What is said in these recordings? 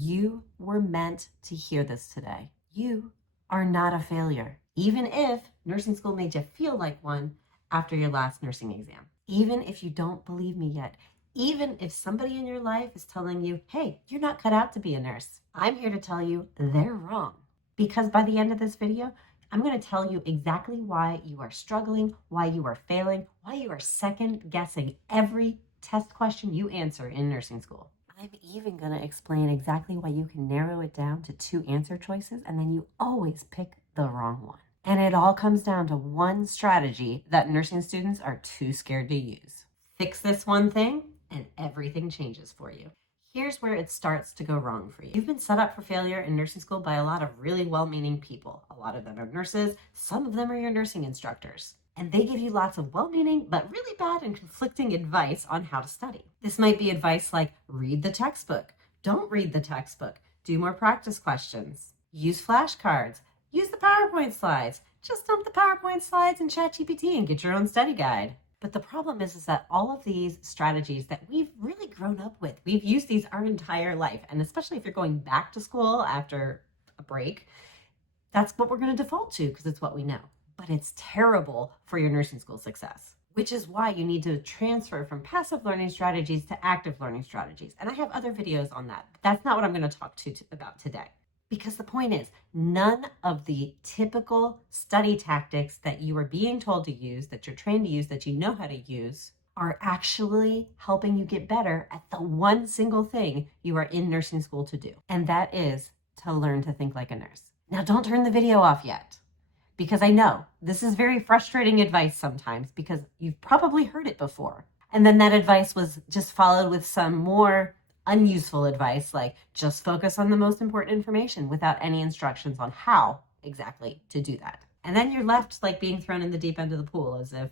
You were meant to hear this today. You are not a failure, even if nursing school made you feel like one after your last nursing exam. Even if you don't believe me yet, even if somebody in your life is telling you, hey, you're not cut out to be a nurse, I'm here to tell you they're wrong. Because by the end of this video, I'm going to tell you exactly why you are struggling, why you are failing, why you are second guessing every test question you answer in nursing school. I'm even going to explain exactly why you can narrow it down to 2 answer choices and then you always pick the wrong one. And it all comes down to one strategy that nursing students are too scared to use. Fix this one thing and everything changes for you. Here's where it starts to go wrong for you. You've been set up for failure in nursing school by a lot of really well-meaning people. A lot of them are nurses, some of them are your nursing instructors. And they give you lots of well-meaning but really bad and conflicting advice on how to study. This might be advice like read the textbook, don't read the textbook, do more practice questions, use flashcards, use the PowerPoint slides, just dump the PowerPoint slides in ChatGPT and get your own study guide. But the problem is that all of these strategies that we've really grown up with, we've used these our entire life. And especially if you're going back to school after a break, that's what we're going to default to because it's what we know. But it's terrible for your nursing school success, which is why you need to transfer from passive learning strategies to active learning strategies. And I have other videos on that. But that's not what I'm going to talk about today. Because the point is, none of the typical study tactics that you are being told to use, that you're trained to use, that you know how to use, are actually helping you get better at the one single thing you are in nursing school to do. And that is to learn to think like a nurse. Now, don't turn the video off yet, because I know this is very frustrating advice sometimes because you've probably heard it before. And then that advice was just followed with some more unuseful advice like just focus on the most important information without any instructions on how exactly to do that. And then you're left like being thrown in the deep end of the pool as if,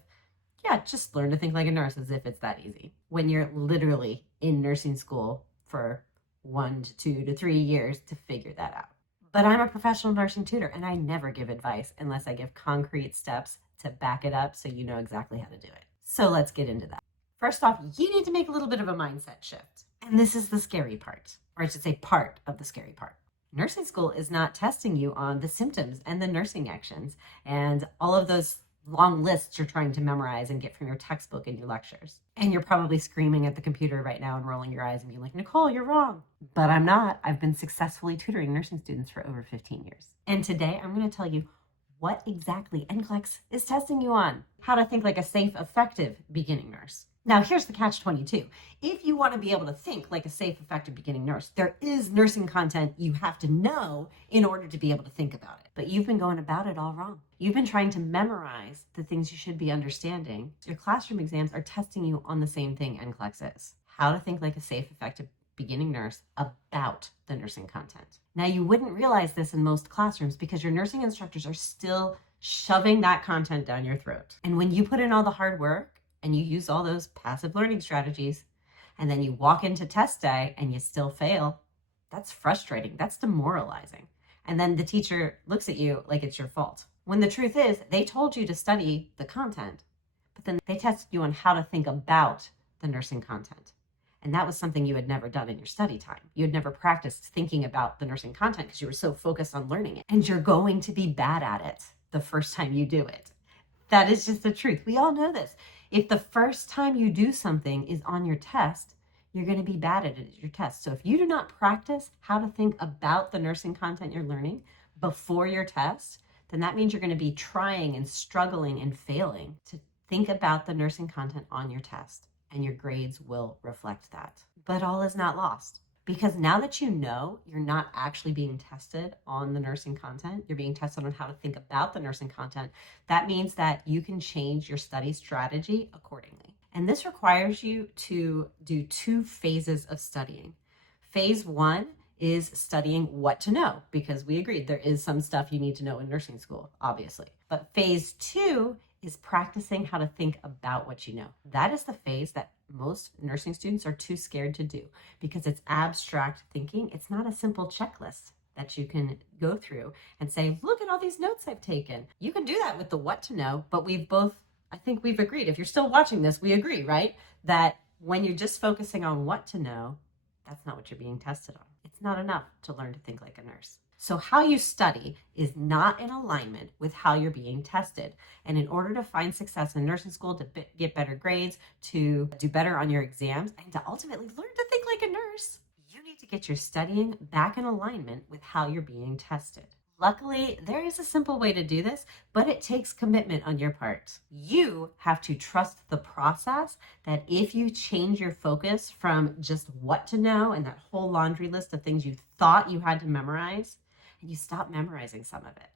yeah, just learn to think like a nurse, as if it's that easy. When you're literally in nursing school for 1 to 2 to 3 years to figure that out. But I'm a professional nursing tutor and I never give advice unless I give concrete steps to back it up so you know exactly how to do it. So let's get into that. First off, you need to make a little bit of a mindset shift. And this is the scary part, or I should say part of the scary part. Nursing school is not testing you on the symptoms and the nursing actions and all of those long lists you're trying to memorize and get from your textbook and your lectures. And you're probably screaming at the computer right now and rolling your eyes and being like, Nicole, you're wrong. But I'm not. I've been successfully tutoring nursing students for over 15 years. And today I'm going to tell you what exactly NCLEX is testing you on, how to think like a safe, effective beginning nurse. Now, here's the catch-22. If you want to be able to think like a safe, effective beginning nurse, there is nursing content you have to know in order to be able to think about it. But you've been going about it all wrong. You've been trying to memorize the things you should be understanding. Your classroom exams are testing you on the same thing NCLEX is. How to think like a safe, effective beginning nurse about the nursing content. Now, you wouldn't realize this in most classrooms because your nursing instructors are still shoving that content down your throat. And when you put in all the hard work, and you use all those passive learning strategies, and then you walk into test day and you still fail, that's frustrating. That's demoralizing. And then the teacher looks at you like it's your fault. When the truth is, they told you to study the content, but then they tested you on how to think about the nursing content. And that was something you had never done in your study time. You had never practiced thinking about the nursing content because you were so focused on learning it. And you're going to be bad at it the first time you do it. That is just the truth. We all know this. If the first time you do something is on your test, you're going to be bad at it at your test. So if you do not practice how to think about the nursing content you're learning before your test, then that means you're going to be trying and struggling and failing to think about the nursing content on your test, and your grades will reflect that. But all is not lost. Because now that you know you're not actually being tested on the nursing content, you're being tested on how to think about the nursing content, that means that you can change your study strategy accordingly. And this requires you to do 2 phases of studying. Phase 1 is studying what to know, because we agreed there is some stuff you need to know in nursing school, obviously. But phase 2 is practicing how to think about what you know. That is the phase that most nursing students are too scared to do because it's abstract thinking. It's not a simple checklist that you can go through and say, look at all these notes I've taken. You can do that with the what to know, but I think we've agreed, if you're still watching this, we agree, right? That when you're just focusing on what to know, that's not what you're being tested on. It's it's not enough to learn to think like a nurse. So how you study is not in alignment with how you're being tested. And in order to find success in nursing school, to get better grades, to do better on your exams, and to ultimately learn to think like a nurse, you need to get your studying back in alignment with how you're being tested. Luckily, there is a simple way to do this, but it takes commitment on your part. You have to trust the process, that if you change your focus from just what to know and that whole laundry list of things you thought you had to memorize, and you stop memorizing some of it.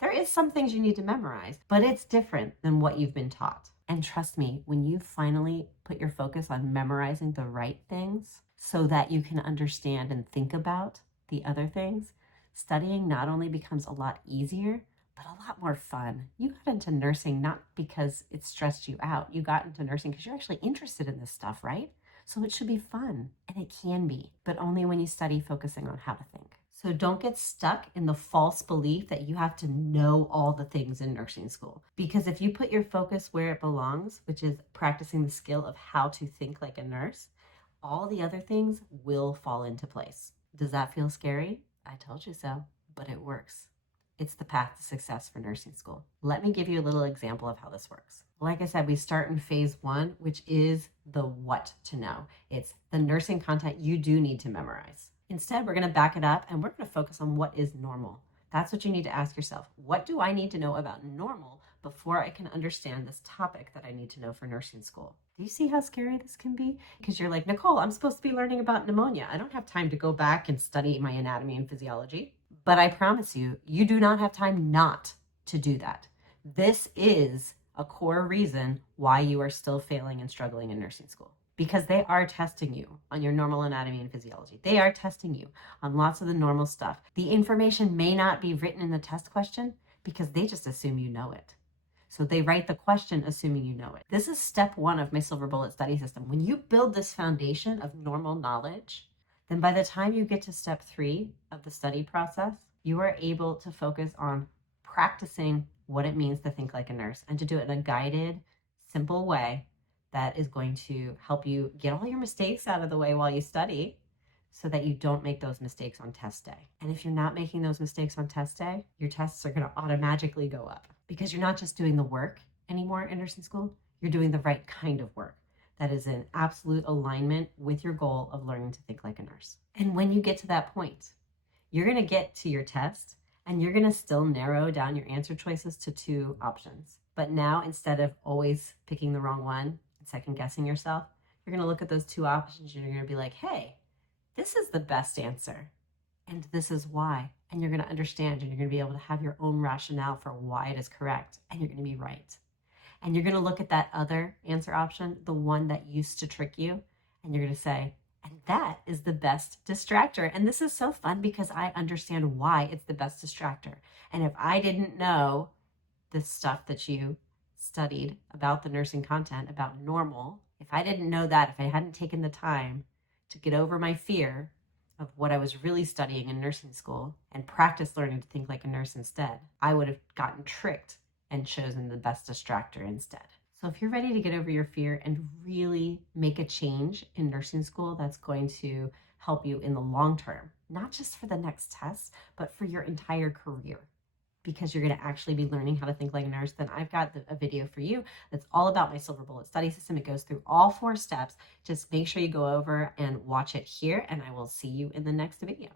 There is some things you need to memorize, but it's different than what you've been taught. And trust me, when you finally put your focus on memorizing the right things so that you can understand and think about the other things, studying not only becomes a lot easier, but a lot more fun. You got into nursing not because it stressed you out. You got into nursing because you're actually interested in this stuff, right? So it should be fun, and it can be, but only when you study focusing on how to think. So don't get stuck in the false belief that you have to know all the things in nursing school. Because if you put your focus where it belongs, which is practicing the skill of how to think like a nurse, all the other things will fall into place. Does that feel scary? I told you so, but it works. It's the path to success for nursing school. Let me give you a little example of how this works. Like I said, we start in phase 1, which is the what to know. It's the nursing content you do need to memorize. Instead, we're going to back it up and we're going to focus on what is normal. That's what you need to ask yourself. What do I need to know about normal before I can understand this topic that I need to know for nursing school? Do you see how scary this can be? Because you're like, Nicole, I'm supposed to be learning about pneumonia. I don't have time to go back and study my anatomy and physiology. But I promise you, you do not have time not to do that. This is a core reason why you are still failing and struggling in nursing school. Because they are testing you on your normal anatomy and physiology. They are testing you on lots of the normal stuff. The information may not be written in the test question because they just assume you know it. So they write the question assuming you know it. This is step 1 of my silver bullet study system. When you build this foundation of normal knowledge, then by the time you get to step 3 of the study process, you are able to focus on practicing what it means to think like a nurse and to do it in a guided, simple way that is going to help you get all your mistakes out of the way while you study so that you don't make those mistakes on test day. And if you're not making those mistakes on test day, your tests are going to automatically go up because you're not just doing the work anymore in nursing school, you're doing the right kind of work that is in absolute alignment with your goal of learning to think like a nurse. And when you get to that point, you're going to get to your test and you're going to still narrow down your answer choices to 2 options. But now, instead of always picking the wrong one, second guessing yourself, you're going to look at those 2 options and you're going to be like, hey, this is the best answer and this is why. And you're going to understand and you're going to be able to have your own rationale for why it is correct and you're going to be right. And you're going to look at that other answer option, the one that used to trick you, and you're going to say, and that is the best distractor. And this is so fun because I understand why it's the best distractor. And if I didn't know this stuff that you studied about the nursing content, about normal, if I didn't know that, if I hadn't taken the time to get over my fear of what I was really studying in nursing school and practice learning to think like a nurse instead, I would have gotten tricked and chosen the best distractor instead. So if you're ready to get over your fear and really make a change in nursing school that's going to help you in the long term, not just for the next test, but for your entire career, because you're going to actually be learning how to think like a nurse, then I've got a video for you that's all about my silver bullet study system. It goes through all 4 steps. Just make sure you go over and watch it here, and I will see you in the next video.